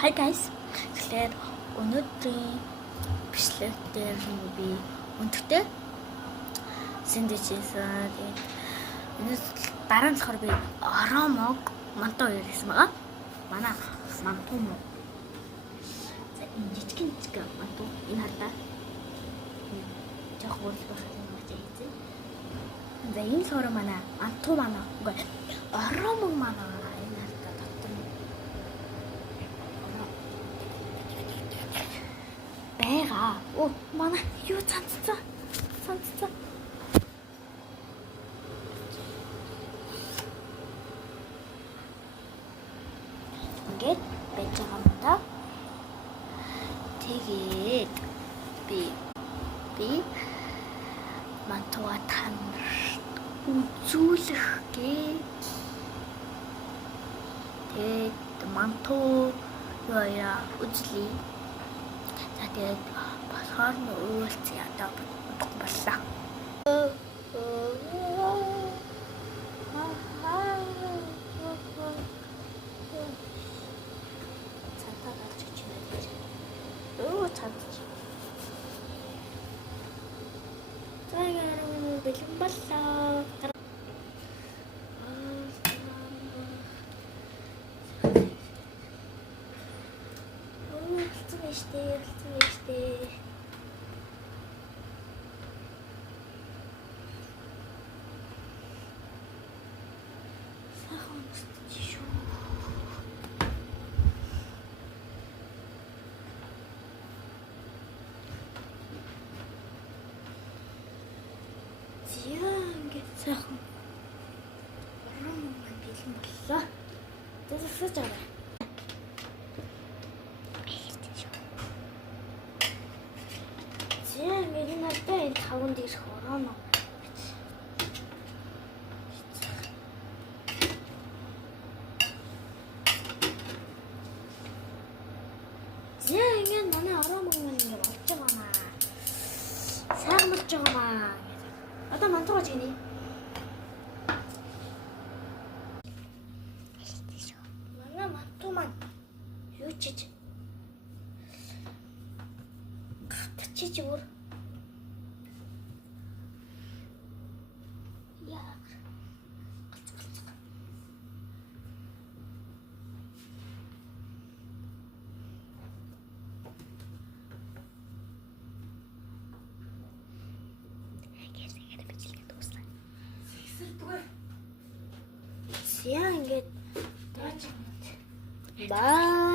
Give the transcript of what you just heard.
Hi guys. Тэгэхээр өнөөдрийн бичлэг дээр би өндөртэй сэндвичээсэн. Тэгээд дараа нь болохоор би оромог мантуу ирсэн байгаа. Манай мантуу муу. За энэ жижиг мантуу энэ хардаа. Жохо бүрл байхад юм гэж хэлсэн. За энэ болохоор манай мантуу манай. Үгүй оромог манай. Бэга. Оо, манай юу цанцсан. Ингээд байж байгаа юм да. Тэгээд би мантуа тань үзүүлэх гэж тэгээд мантуу яа үзлий. Тэгээд болохоор нь үйлч ядаа бодох боллоо. Цантаа гарч ич мэдээ. Цантаа. Цагаараа бэлэн боллоо. Штэ. Сахан шүү. Зянгэ сахан. Орон бэлэн боллоо. Тэсэж байгаа. Миний надад энэ таван дээр хороно. Зяа манай оромог маань ингэ болж байгаа маа. Сайхан болж байгаа маа. Одоо мантуугаж гинэ. Манай мантуу маань юу чиж? Чиж өөр. Яа ингэж даач. Баа